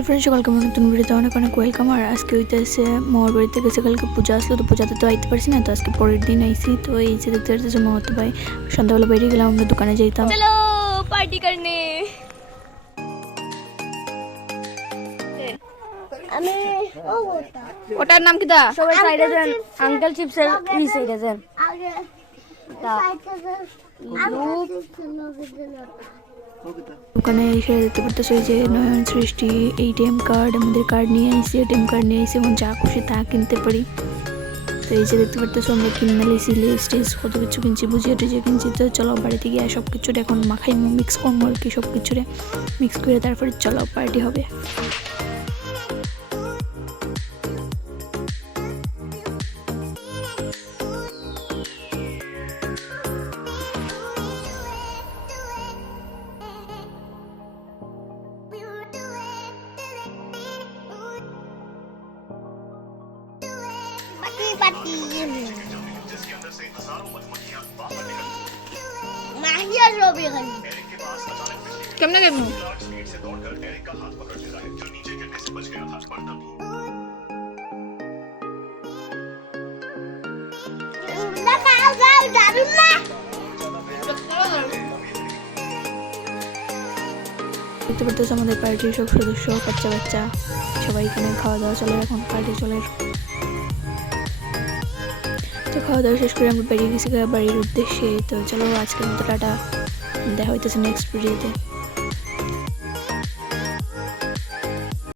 Hello friends, সকালকে নতুন ভিডিওতে অনেক অনেক ওয়েলকাম। আর আজকে হইতেছে মামার বাড়িতে গেছে, কালকে পূজা আসলো, তো পূজাতে তো আইতে পারছি না, তো আজকে পরের দিন আইসি। তো এই যে দেখতে পাচ্ছি মামাতো ভাই, সন্ধ্যাবেলা বাইরে গেলাম, আমরা দোকানে যাইতাম। चलो पार्टी करने। ওটার নাম কি দা? সবাই সাইডে দেন, আঙ্কেল চিপসের এই সাইডে দেন। দোকানে এসে দেখতে পারতেছে যে নয়ন সৃষ্টি এটিএম কার্ড, আমাদের কার্ড নিয়ে আইসি, এটিএম কার্ড নিয়ে আইসি, এবং যা খুশি তা কিনতে পারি। তো এই যে দেখতে পারতেছো আমরা কিনে লিছি, স্টেজ কত কিছু কিনছি, বুঝিয়ে টুজিয়ে কিনছি। তো চলো বাড়িতে গিয়ে সব কিছুটা এখন মাখাই মিক্স করবো আর কি, সব কিছুরে মিক্স করে তারপরে চলো পার্টি হবে। কেমনে কেমন দেখতে পারতেছে আমাদের পার্টির সব সদস্য, বাচ্চা বাচ্চা সবাই এখানে খাওয়া দাওয়া চলে, এখন পার্টি চলে। তো খাওয়া দাওয়া শেষ করে আমরা বেরিয়ে গেছি বাড়ির উদ্দেশ্যে। তো চলো আজকের মতো টাটা, দেখা হইতেছে নেক্সট ভিডিওতে।